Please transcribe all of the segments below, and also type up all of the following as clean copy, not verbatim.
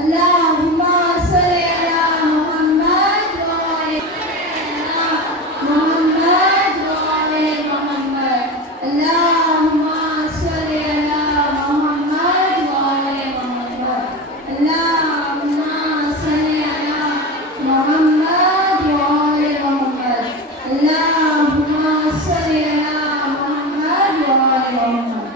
اللهم صل على محمد وعلى محمد وعلى محمد اللهم صل على محمد وعلى محمد اللهم صل على محمد وعلى محمد اللهم صل على محمد وعلى محمد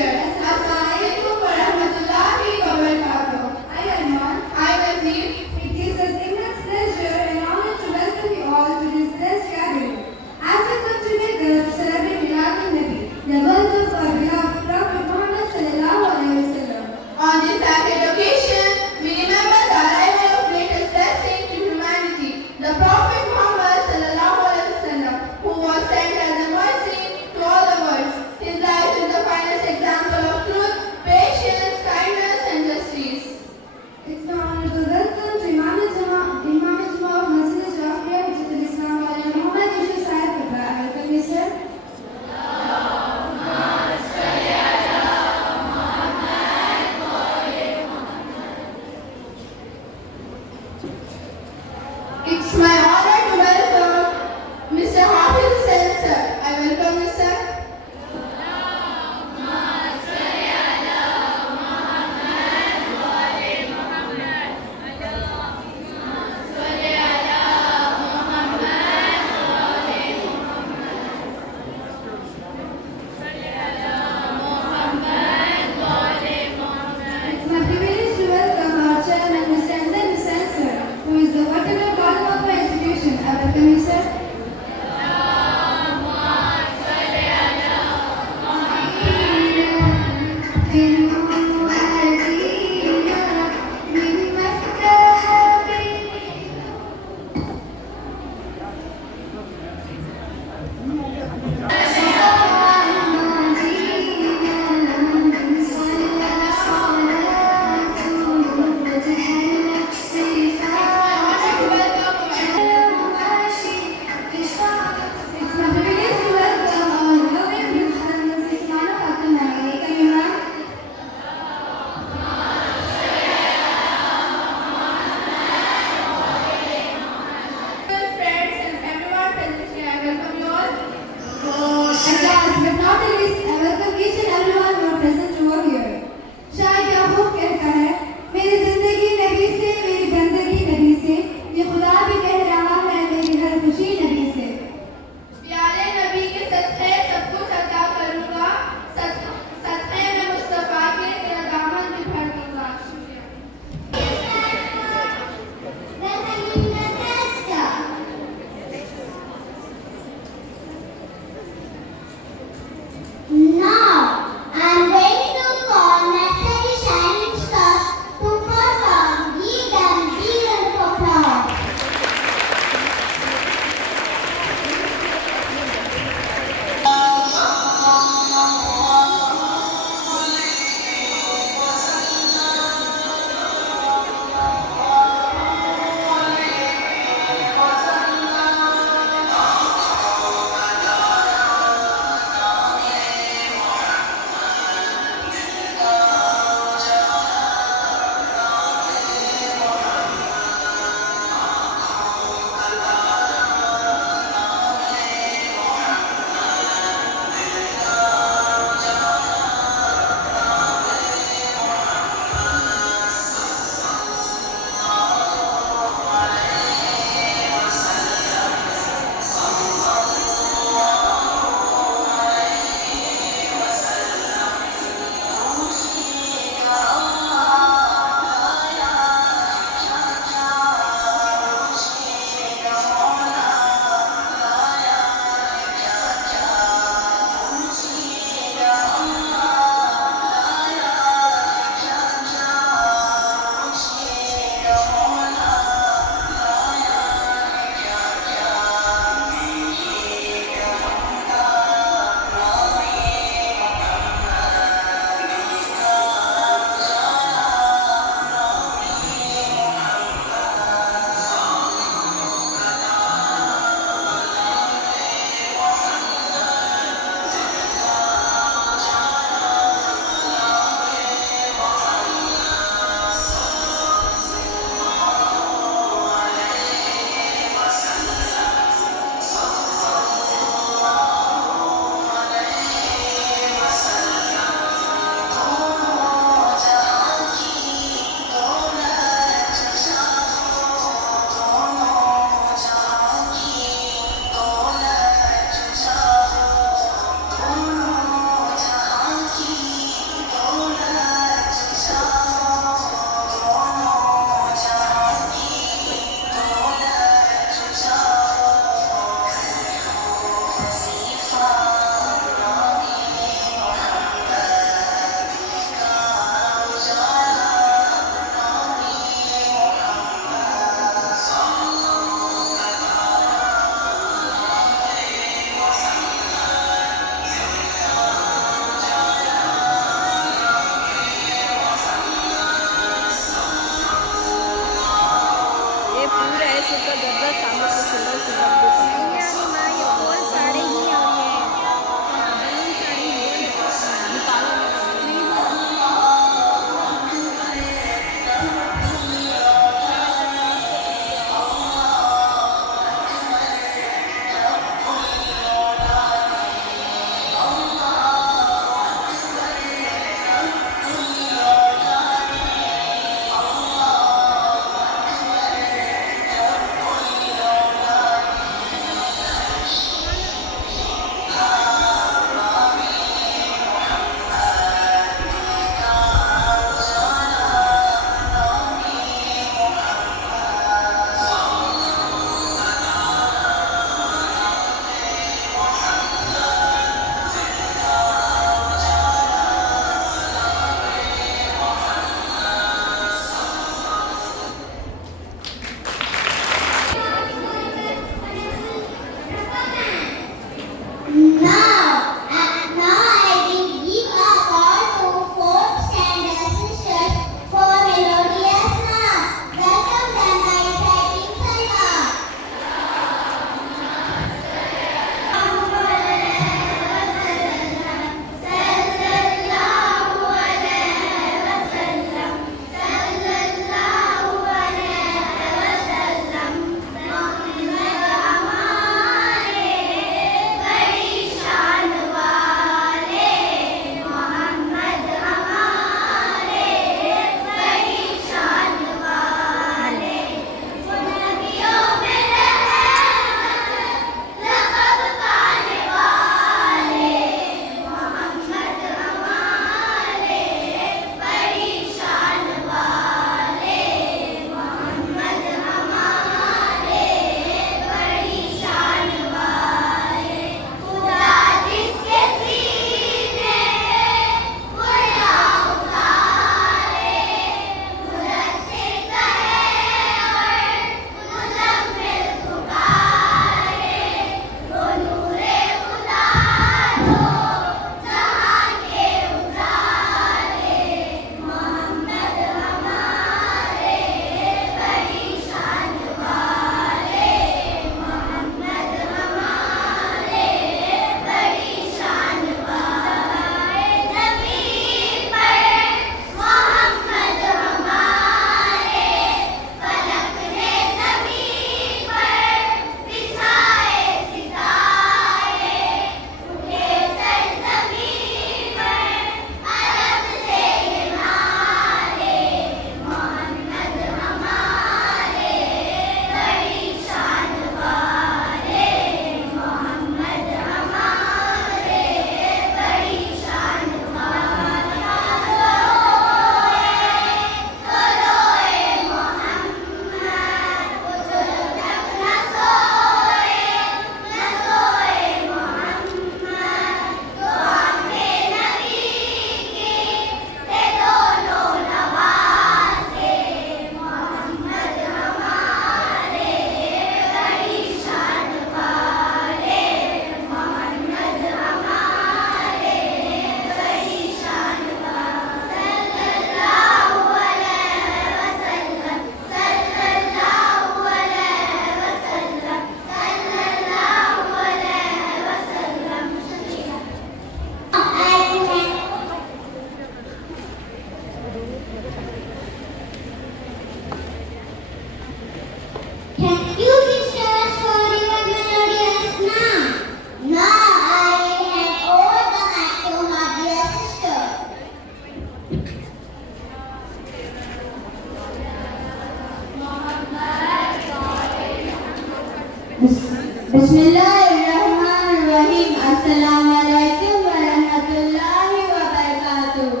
बिस्मिल्लाहिर्रहमानिर्रहीम। अस्सलाम वालेकुम व रहमतुल्लाहि व बरकातुहू।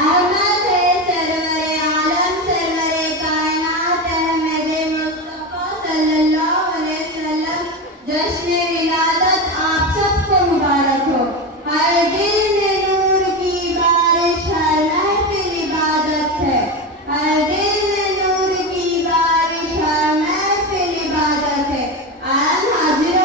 अहमद है सरवरे आलम सरवरे कायनात अहमद मुस्तफ़ा सल्लल्लाहु अलैहि वसल्लम जश्न विलादत आप सबको मुबारक हो। हर दिल में नूर की बारिश हर महफिल इबादत है। हर दिल में नूर की बारिश हर महफिल इबादत है। आलम हाजिर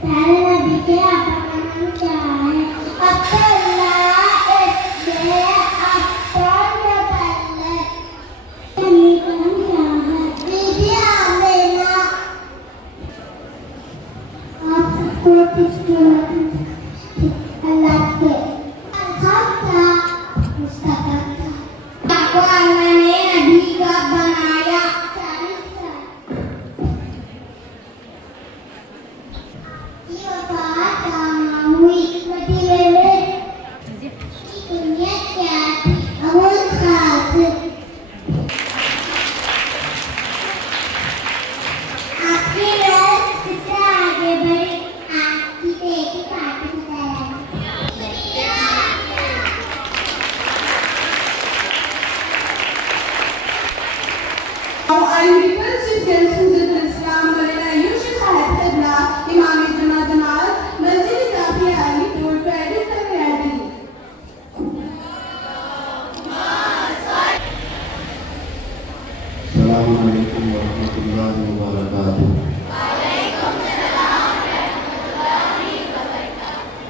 प्यारे नबी के आपका नाम क्या है? अब्दुल्ला इब्ने अब्बास मुतल्लिब। मम्मी का नाम क्या है? बीबी आमिना। आप सबको किसके अल्लाह के खाता मुस्तफा का। आपको अल्लाह ने नबी कब बनाया? 40 साल। ये वफात कहाँ हुई? मदीने में। दुनिया क्या थी? अबुल कासिम। आपकी राह किससे आगे बढ़ी? आपकी बेटी फातिमा से। Now I request the guests who visit Islam, Marina Yusuf Sahib Qibla, Imam Jannah Jamaat, Masjid Kafi Ali, told to edit the reality. अस्सलामु अलैकुम वरहमतुल्लाहि वबरकातुहू।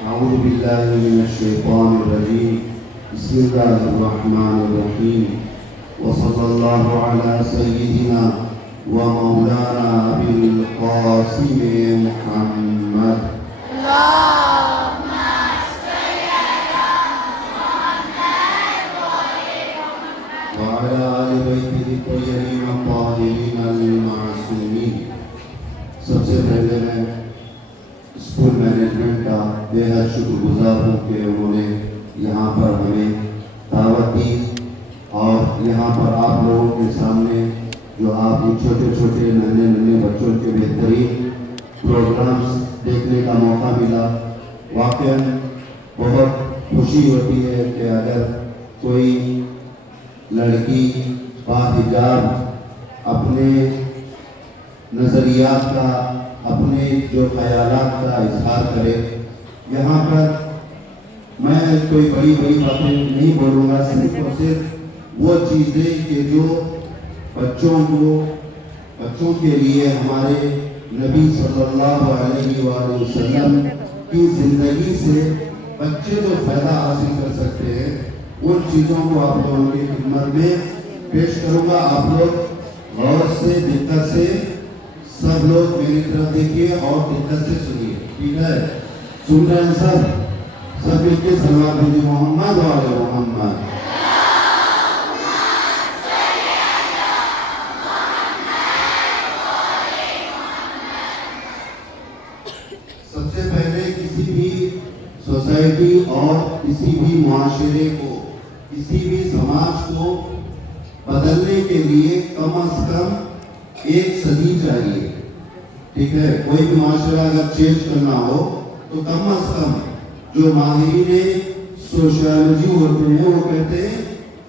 अऊज़ु बिल्लाहि मिनश शैतानिर रजीम। बिस्मिल्लाहिर रहमानिर रहीम। व सल्लल्लाहु अला सय्यिदिना व मौलाना अबिल क़ासिम मुहम्मद। वअला आलि बैतिही तय्यबीन अत्ताहिरीन अल-मासूमीन। सबसे पहले मैं स्कूल मैनेजमेंट का बेहद शुक्रगुजार हूँ कि उन्होंने यहाँ पर हमें दावत दी और यहाँ पर आप लोगों के सामने जो आप इन छोटे छोटे नन्हे नन्हे बच्चों के बेहतरीन प्रोग्राम्स देखने का मौका मिला। वाकई बहुत खुशी होती है कि अगर कोई लड़की बाहिजाब अपने नज़रियात का, अपने जो ख्यालात का इजहार करे। यहाँ पर मैं कोई बड़ी बड़ी बातें नहीं बोलूँगा, सिर्फ और सिर्फ वो चीज़ें कि जो बच्चों के लिए हमारे नबी सल्लल्लाहु अलैहि वसल्लम की ज़िंदगी से बच्चे जो फ़ायदा हासिल कर सकते हैं, उन चीज़ों को आप लोगों की खिदमत में पेश करूँगा। आप लोग गौर से, दिक्कत से, सब लोग मेरी तरफ देखिए और दिक्कत से सुनिए, ठीक है? सुन रहे हैं सब मिलके सल्लल्लाहु अलैहि मोहम्मद व आले मोहम्मद। सबसे पहले किसी भी सोसाइटी और किसी भी मुआशरे को, किसी भी समाज को बदलने के लिए कम से कम एक सदी चाहिए, ठीक है? कोई भी मुआशरा अगर चेंज करना हो तो कम से कम जो माहिरीन सोशियोलॉजी होते हैं वो कहते हैं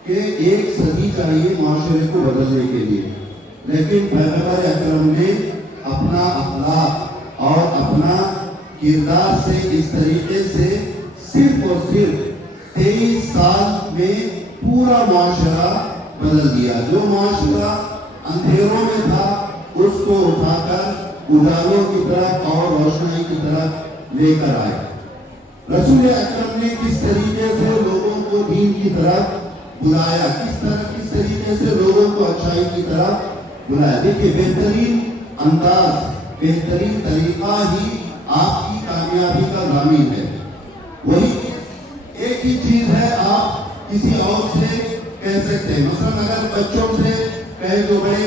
कि एक सदी चाहिए मुआशरे को बदलने के लिए। लेकिन पैगंबर अकरम ने अपना अखलाक और अपना किरदार से इस तरीके से सिर्फ और सिर्फ 23 साल में पूरा मुआशरा बदल दिया। जो मुआशरा अंधेरों में था उसको उठाकर उजालों की तरफ और रोशनाई की तरफ लेकर आए। रसूल अकरम ने किस तरीके से लोगों को दीन की तरफ बुलाया, किस तरीके से लोगों को अच्छाई की तरफ बुलाया। देखिए, बेहतरीन अंदाज, बेहतरीन तरीका ही आपकी कामयाबी का ज़ामीन है। वही एक ही चीज है, आप किसी और से कह सकते हैं। मसलन अगर बच्चों से कहे, जो बड़े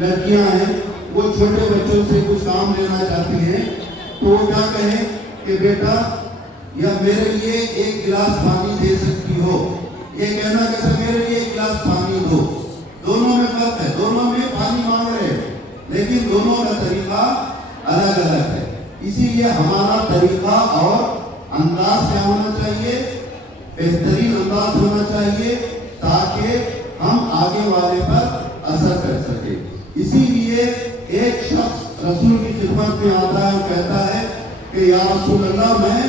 लड़कियां हैं वो छोटे बच्चों से कुछ काम लेना चाहती हैं, तो वो क्या कहें कि बेटा या मेरे लिए एक गिलास पानी दे सकती हो। ये कहना कैसे, मेरे लिए एक गिलास पानी दो। दोनों में फर्क है, दोनों में पानी मांग रहे हैं, लेकिन दोनों का तरीका अलग अलग है। इसीलिए हमारा तरीका और अंदाज क्या होना चाहिए, बेहतरीन अंदाज होना चाहिए, ताकि हम आगे वाले पर असर कर सके। इसीलिए एक शख्स रसूल की खिदमत में आता है और कहता है कि या रसूल अल्लाह, मैं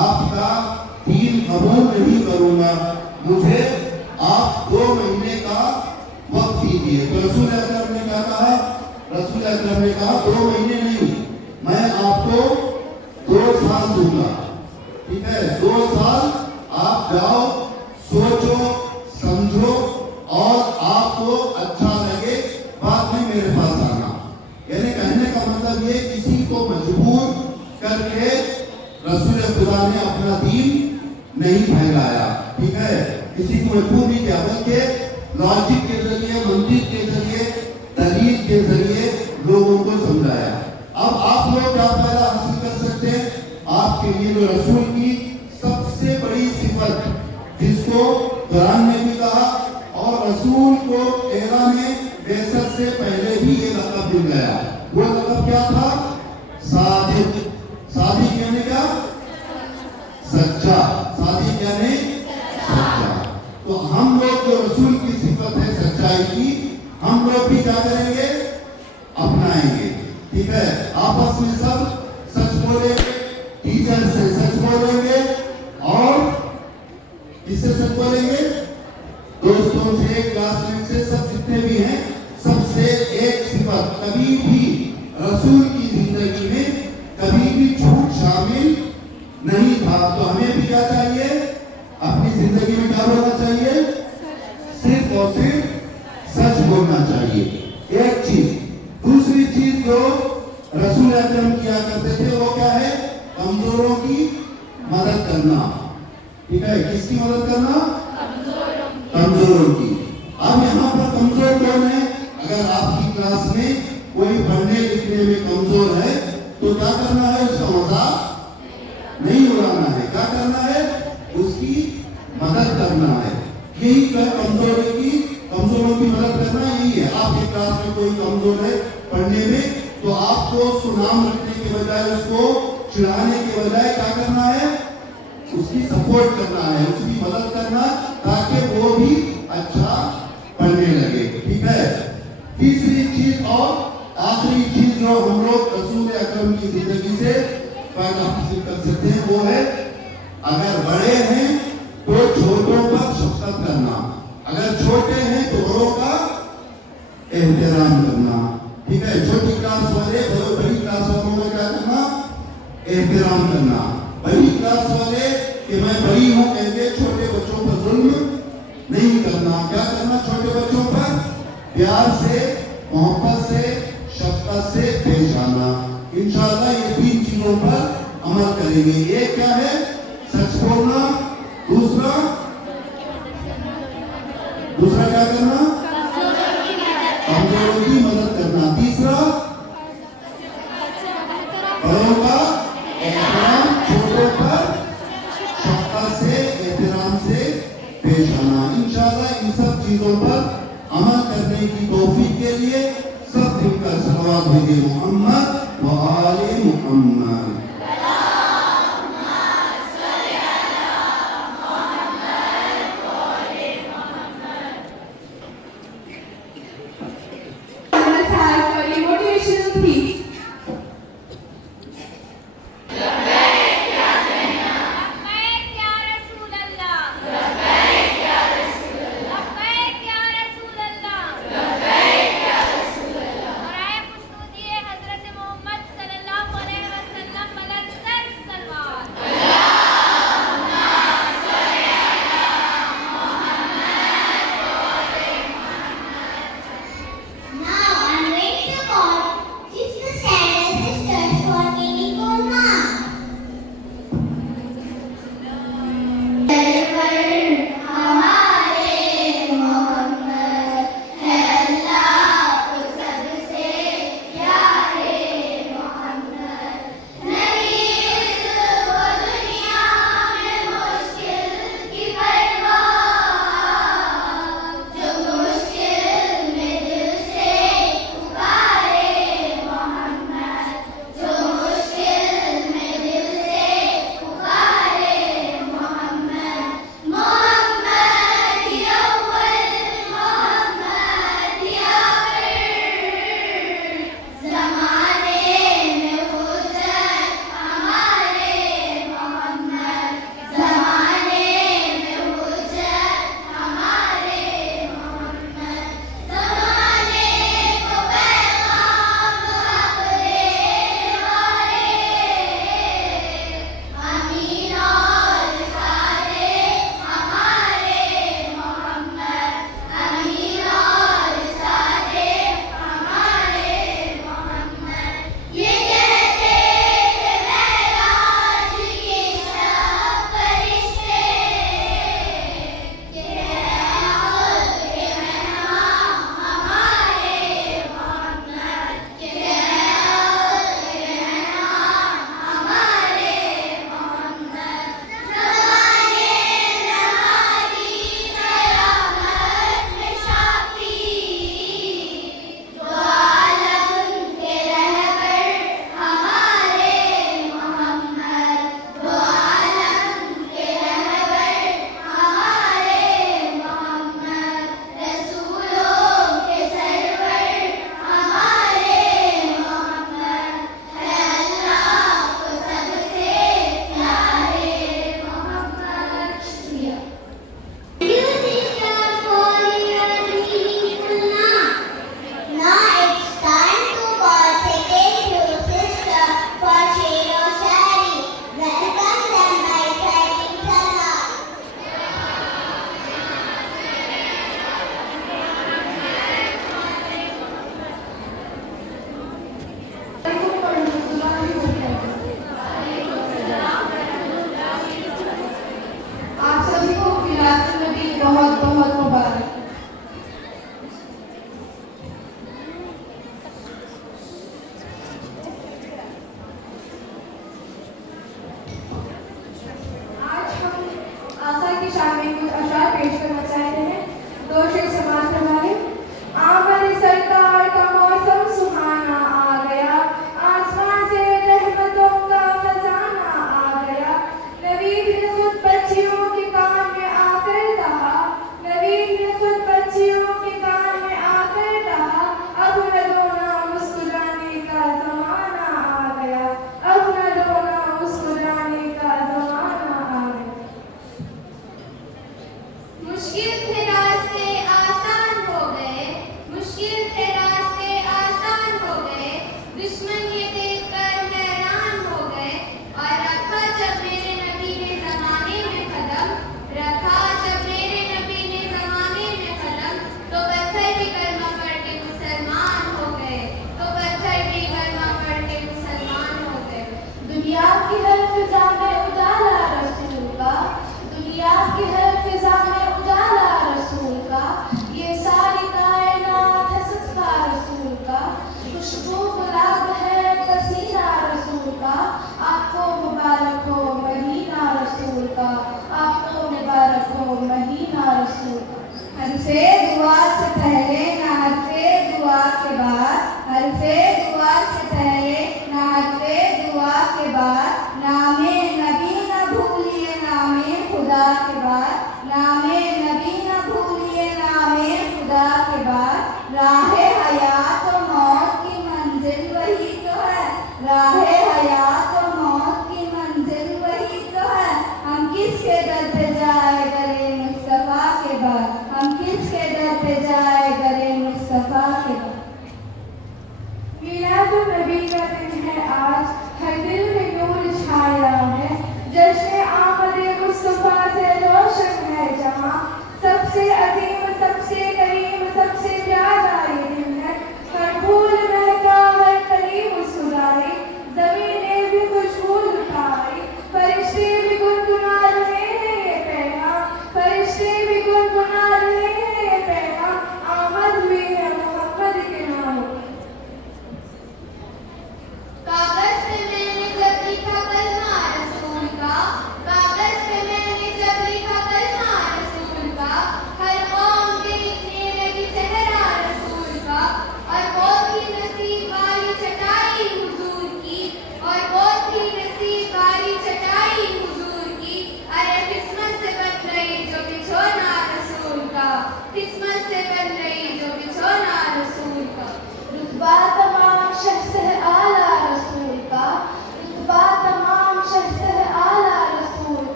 आपका दीन कबूल नहीं करूंगा, मुझे आप 2 महीने का वक्त दीजिए। तो रसूल अकरम ने क्या कहा? रसूल अकरम ने कहा 2 महीने नहीं, मैं आपको आपको 2 साल दूंगा, ठीक है? 2 साल आप जाओ, सोचो, समझो और आपको अच्छा लगे बाद में मेरे पास आना। यानी कहने का मतलब ये, किसी को मजबूर करके रसूल खुदा ने अपना दीन नहीं फैलाया, ठीक है? किसी को मजबूर नहीं किया, बल्कि लॉजिक के जरिए, मंदिर के जरिए, दलील के जरिए लोगों को समझाया। अब आप लोग क्या फायदा हासिल कर सकते हैं? आपके लिए जो रसूल की सबसे बड़ी सिफत, जिसको कुरान में भी कहा और रसूल को एलाने बेसत से पहले भी ये लक़ब मिल गया, वो लक़ब क्या था? सादिक। सादिक यानी क्या? सच्चा। सादिक यानी सच्चा। तो हम लोग जो रसूल की सिफत है सच्चाई की, हम लोग भी क्या करेंगे? अपनाएंगे, ठीक है? आपस में सब सच बोलेंगे, टीचर से सच बोलेंगे और किससे सच बोलेंगे? दोस्तों से, क्लासमेट से, सब जितने भी हैं सबसे एक सिफत, कभी भी रसूल की जिंदगी में कभी भी झूठ शामिल नहीं था। तो हमें भी क्या चाहिए? अपनी जिंदगी में क्या बोलना चाहिए? सिर्फ और सिर्फ सच बोलना चाहिए, एक चीज। दूसरी चीज जो रसूल अकरम किया करते थे वो क्या है? कमजोरों की मदद करना, ठीक है? किसकी मदद करना? कमजोरों की। अब यहाँ पर कमजोर कौन है? अगर आपकी क्लास में कोई पढ़ने लिखने में कमजोर है तो क्या करना है? उसका मजाक नहीं उड़ाना है, क्या करना है? उसकी मदद करना है। यही कमजोरों की मदद करना यही है। आपकी क्लास में कोई कमजोर है पढ़ने में, तो आपको उसको नाम रखने के बजाय, उसको चिढ़ाने के बजाय क्या करना है? उसकी सपोर्ट करना है, उसकी मदद करना, ताकि वो भी अच्छा पढ़ने लगे, ठीक है? तीसरी चीज और आखिरी चीज जो हम लोग रसूल अकरम की जिंदगी से फायदा हासिल कर सकते हैं वो है, अगर बड़े हैं तो छोटों पर शफकत करना, अगर छोटे हैं तो बड़ों का एहतराम करना, ठीक है? छोटी क्लास वाले बड़ी क्लास वालों को क्या करना? एहतराम करना। बड़ी क्लास वाले कि मैं बड़ी हूं कहते छोटे बच्चों पर जुल्म नहीं करना। क्या करना? छोटे बच्चों पर प्यार से, मोहब्बत से, शफकत से पेश आना। इंशाअल्लाह ये 3 चीजों पर अमल करेंगे। एक क्या है? सच बोलना। दूसरा क्या करना? कमजोरों की मदद करना। तीसरा बड़ों का एहतराम, छोटों पर शफकत से, एहतराम से पेश आना। इंशाअल्लाह इन सब चीजों पर अमल करने की तौफीक के लिए सब मिलकर सलवात भेजे मोहम्मद व आले Mohammad. Let's have a motivational speech. हज़रत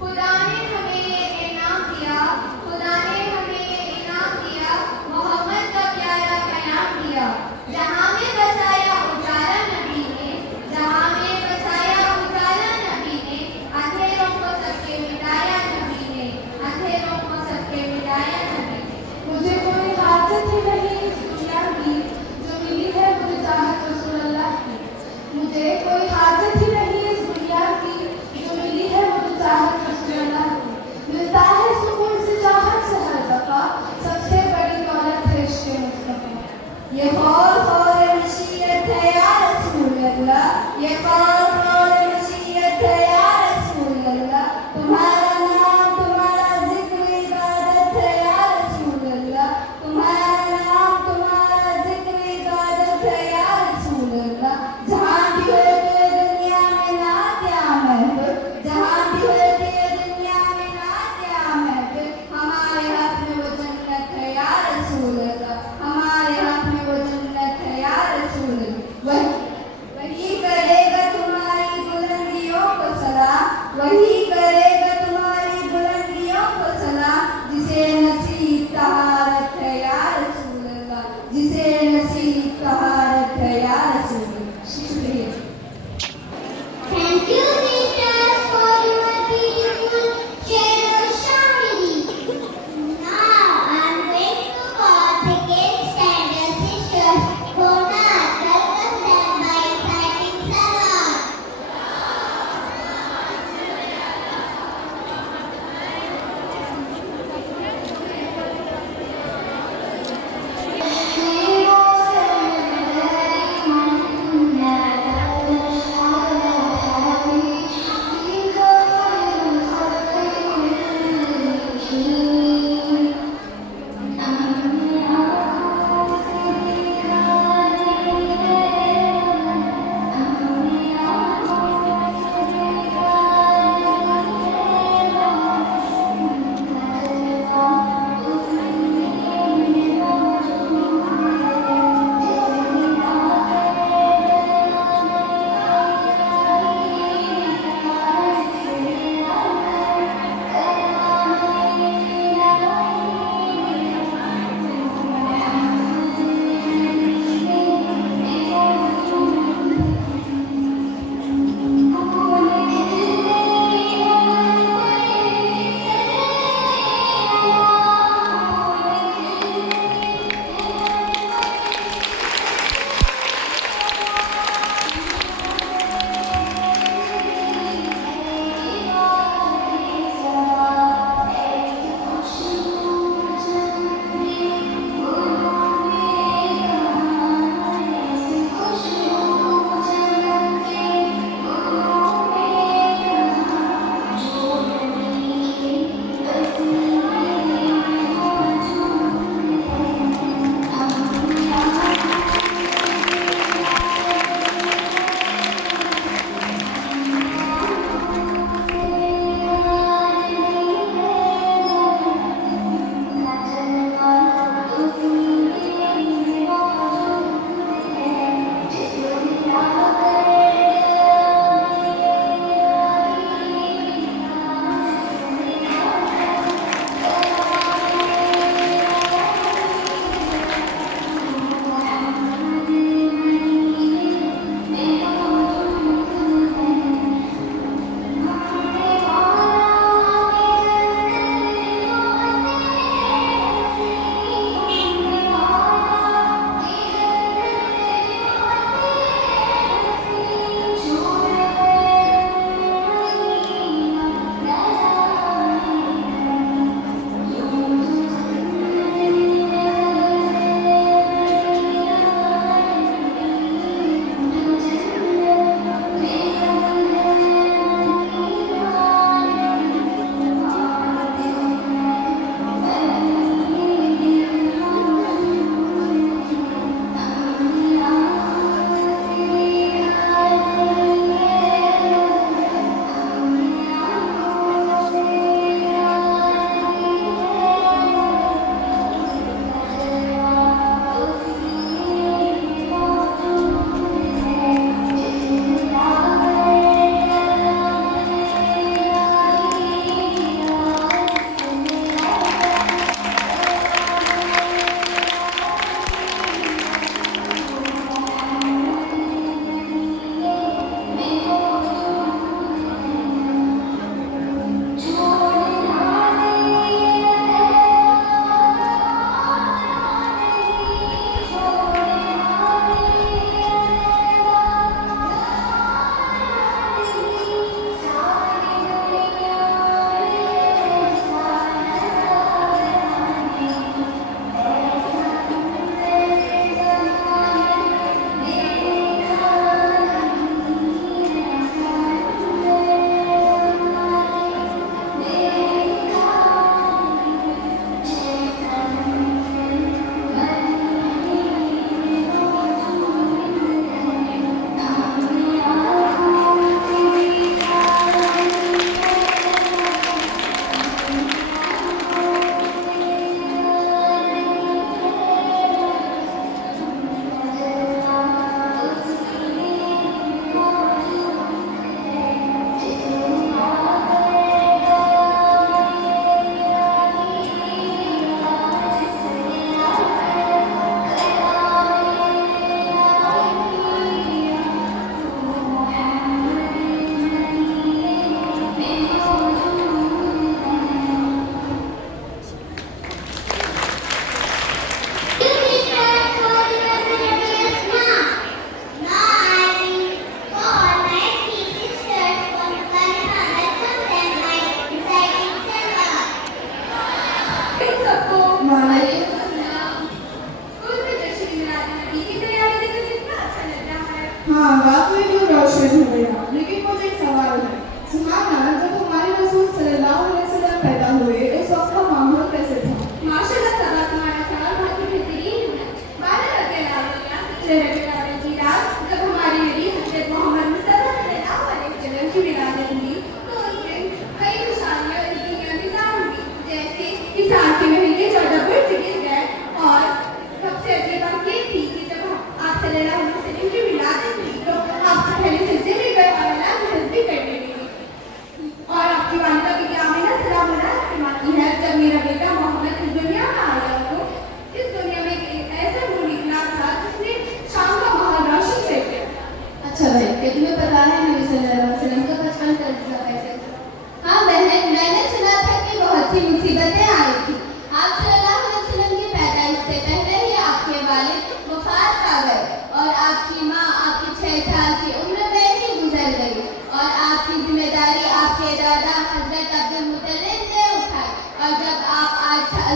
खुदा ने हमें ये इनाम दिया, खुदा ने हमें ये इनाम दिया, मोहम्मद का प्यारा पैगाम दिया। जहाँ में बसाया उजाला नबी ने, जहाँ में बसाया उजाला नबी ने, अंधेरों को सबके मिटाया नबी ने, अंधेरों को सबके मिटाया नबी ने। मुझे कोई हाजत ही नहीं इस दुनिया की, जो मिली है मुझे चाहत रसूलुल्लाह की। मुझे कोई हाजत ही नहीं इस दुनिया की, जो मिली है मुझे चाहत रसूलुल्लाह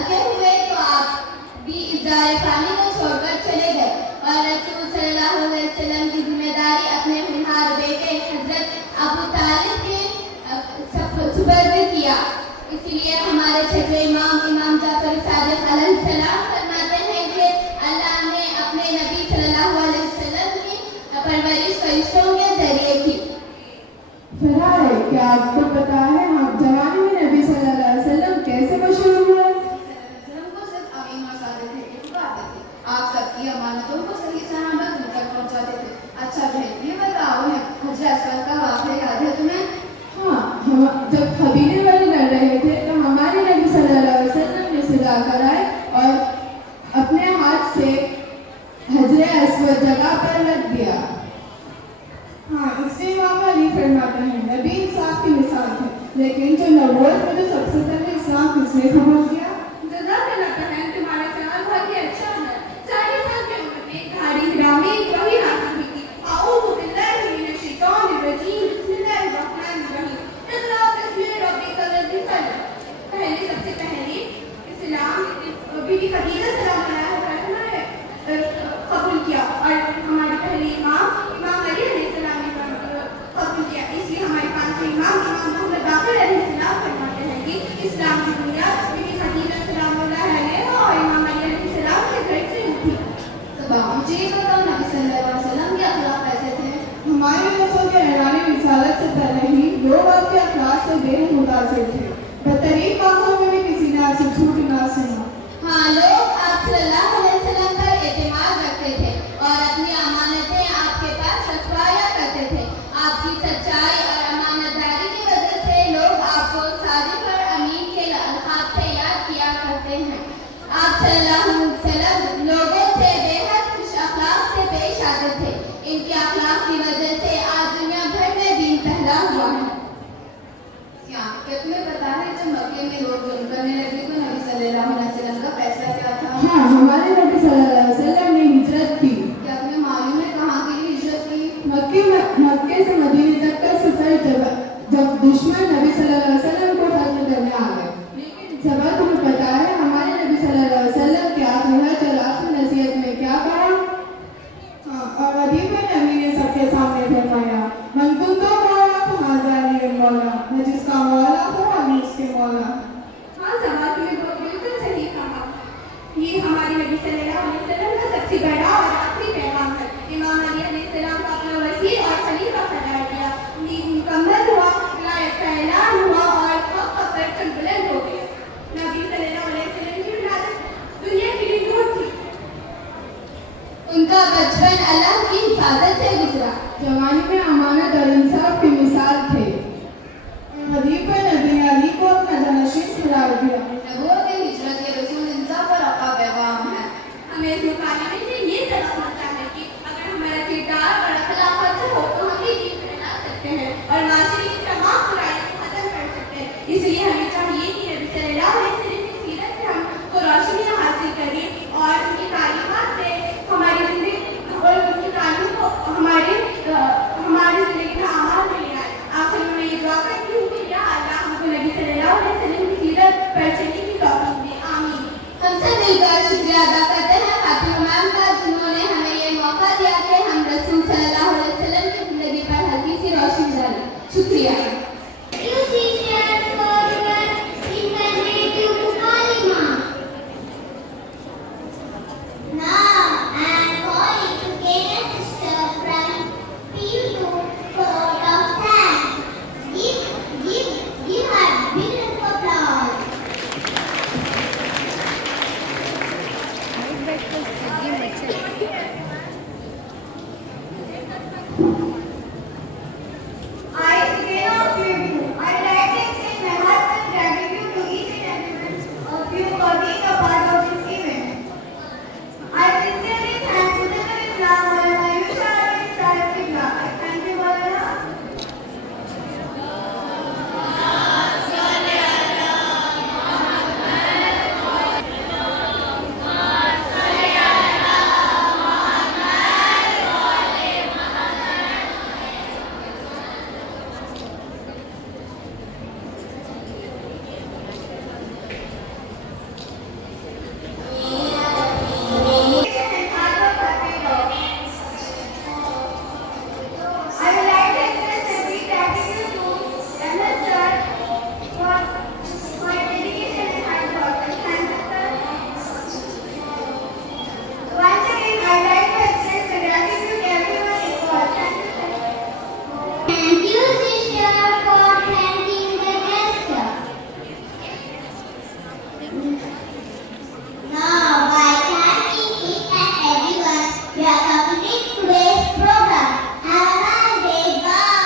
थके हुए तो आप भी इस दार फानी को छोड़कर चले गए और रसूल सल्लल्लाहु अलैहि वसल्लम की जिम्मेदारी अपने होनहार बेटे हजरत अबू तालिब के सुपर्द किया। इसलिए हमारे छठे इमाम जाफर सादिक अलैहिस्सलाम फरमाते हैं कि अल्लाह ने अपने नबी सल्लल्लाहु अलैहि वसल्लम की परवरिश फरिश्तों के जरिए की। फरार, क्या आपको पता है आप जमाने में नबी सल्लल्लाहु अलैहि वसल्लम कैसे मशहूर हुए? को सिर्फ अमीन और सादिक थे, पुकारते थे। आप सबकी अमानतों को सही सलामत उन तक पहुंचाते थे। अच्छा बहन, ये बताओ हजरत असवद का वाक़या याद है तुम्हें? हाँ, हम जब कबीले वाले लड़ रहे थे तो हमारे नबी सल्लल्लाहु अलैहि वसल्लम ने सजा कराए और अपने हाथ से हजरे अस्वद जगह पर रख दिया। हाँ, इसलिए इमाम अली फरमाते हैं नबी इंसाफ की मिसाल थे, लेकिन जो नबूवत में तो सबसे पहले इस्लाम किसने कबूल किया? जज़ाकल्लाह बहन, तुम्हारा सवाल बहुत ही अच्छा है। 40 साल की उम्र में घाड़ी ग्रामीण वही नाती हुई थी। आऊज़ु बिल्लाहि मिनश शैतानिर रजीम, बिस्मिल्लाहिर रहमानिर रहीम। इक़रा बिस्मि रब्बिकल लज़ी खलक़। पहले सबसे पहले इस्लाम बीबी खदीजा सलाम अलैहा ने कबूल किया और हमारे पहले इमाम अली अलैहिस्सलाम ने कबूल किया। इसलिए हमारे पांचवें इमाम मोहम्मद बाक़िर अलैहिस्सलाम फरमाते हैं कि इस्लाम की बुनियाद बीबी खदीजा सलाम अलैहा और इमाम अली अलैहिस्सलाम के घर से उठी। मुझे ये बताओ नबी सल्लल्लाहु अलैहि वसल्लम के अखलाक कैसे थे? हमारे रसूल के ऐलान रिसालत से पहले ही लोग आपके अखलाक से बेहद मुतासिर थे। बदतरीन बातों में भी किसी ने आपसे झूठ ना सुना। हाँ, लोग आप सल्लल्लाहु अलैहि वसल्लम पर एतमाद रखते थे और अपनी अमानतें आपके पास रखवाया करते थे। आपकी सच्चाई और अमानतदारी की वजह से लोग आपको सादिक और अमीन के अल्काब से याद किया करते हैं। आप सल्लल्लाहु अलैहि वसल्लम लोगों से बेहद खुश अखलाक से पेश आते थे। इनके अखलाक की वजह से आज दुनिया भर में दीन फैला हुआ है। क्या तुम्हें पता है जब मक्के में लोग जुल्म करने लगे तो नबी सल्लल्लाहु अलैहि वसल्लम का फैसला क्या था? हाँ, हमारे नबी सल्लल्लाहु अलैहि वसल्लम ने हिजरत की। क्या तुम्हें मालूम है कहाँ के लिए हिजरत की? मक्के से मदीने तक का सफर जब दुश्मन नबी सल्लल्लाहु अलैहि वसल्लम को खत्म करने आ गए। लेकिन सबब तुम्हें पता है हमारे नबी सल्लल्लाहु अलैहि वसल्लम के आखिरी और आखिरी नसीहत में क्या कहा? हाँ, और वजीफे नबी ने सबके सामने फरमाया मन कुंतु मौला फहाज़ा अली मौला, मैं जिसका मौला हूँ अली उसके मौला। हाँ, सवाल तुमने बिल्कुल सही कहा। ये हमारे नबी सल्लल्लाहु अलैहि वसल्लम का सबसे बड़ा और आखिरी पैगाम है। इमाम अली अलैहिस्सलाम का अपना वसी और खलीफा करार दिया, दीन मुकम्मल हुआ, विलायत का ऐलान हुआ और हक़ का परचम बुलंद हो गया। नबी सल्लल्लाहु अलैहि वसल्लम की विलादत दुनिया के लिए नूर थी। उनका बचपन अल्लाह की हिफाजत से गुजरा। जवानी में अमानत और इंसाफ की मिसाल थे। वजीफे नबी ने अली को अपना जानशीन करार दिया। नबूवत के हिजरत के रसूल इंसाफ और हक़ का पैगाम है। हमें इस मुकाबले से ये सबक मिलता है कि अगर हमारा किरदार और अखलाक अच्छा हो तो हम भी दीन फैला सकते हैं और माशरे की तमाम बुराइयों को खत्म कर सकते हैं। इसलिए हमें चाहिए कि नबी सल्लल्लाहु अलैहि वसल्लम की सीरत से हम रोशनी हासिल करें और उनकी तालीमात से हमारी जिंदगी और उनकी तालीम को हमारी जिंदगी में अमल में ले आए। आखिर में ये दुआ करती हूँ कि या अल्लाह हमको नबी सल्लल्लाहु अलैहि वसल्लम की सीरत पर चलने की तौफीक दे। आमीन। हम सब मिलकर शुक्रिया अदा करते हैं खातिम इमाम का, जिन्होंने हमें ये मौका दिया कि हम रसूल सल्लल्लाहु अलैहि वसल्लम की जिंदगी पर हल्की सी रोशनी डालें। शुक्रिया। Give her big applause. Now, by thanking each and everyone, we are completing today's program. Have a nice day. Bye.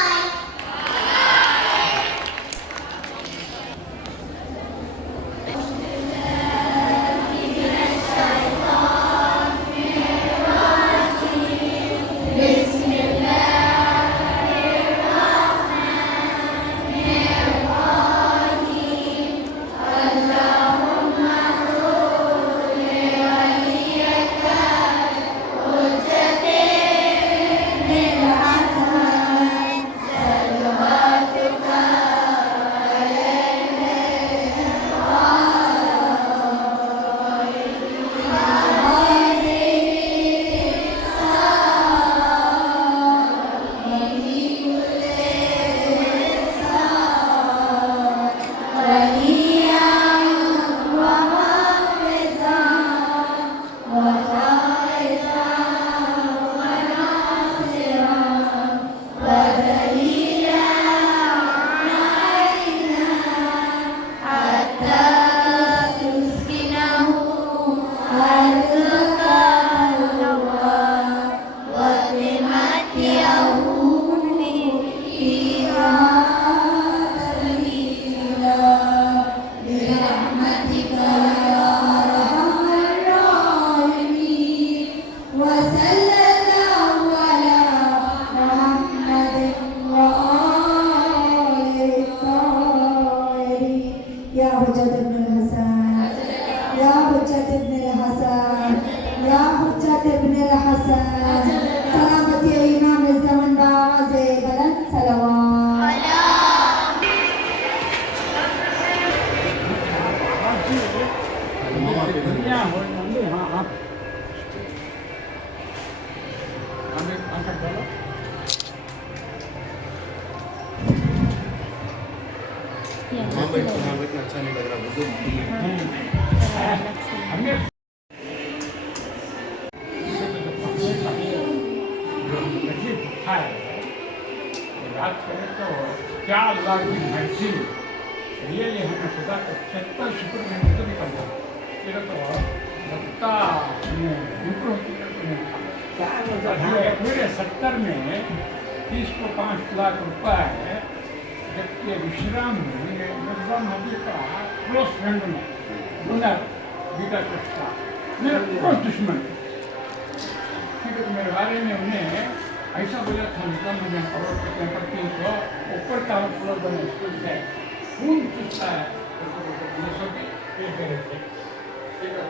अच्छा नहीं लग रहा बात करें तो 4 लाख की वैक्सीन रियली हमें खुदा को 76 शुक्र में तो निकल गया ये तो लगता इम्प्रूव पूरे 70 में 30 को 5 लाख रुपए है जबकि विश्राम में मिर्जा नबी का क्लोज फ्रेंड में डोनर बीटा कृष्णा मेरा क्लोज दुश्मन क्योंकि मेरे बारे में उन्हें ऐसा बोला था निकल में करोड़ के पड़ती को ऊपर का फ्लोर बने स्कूल से खून चुसता है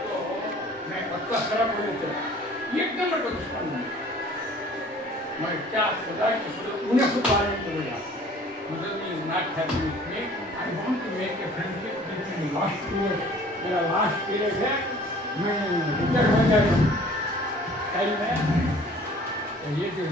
तो मैं पत्ता खराब हो गया एकदम मेरे को दुश्मन नहीं मैं क्या सदा उन्हें सुधारने को बोला मतलब not happy with me. I want to make a friendship between last period. मेरा लास्ट पीरियड है मैं रिटायर हो जाएगा टाइम है ये जो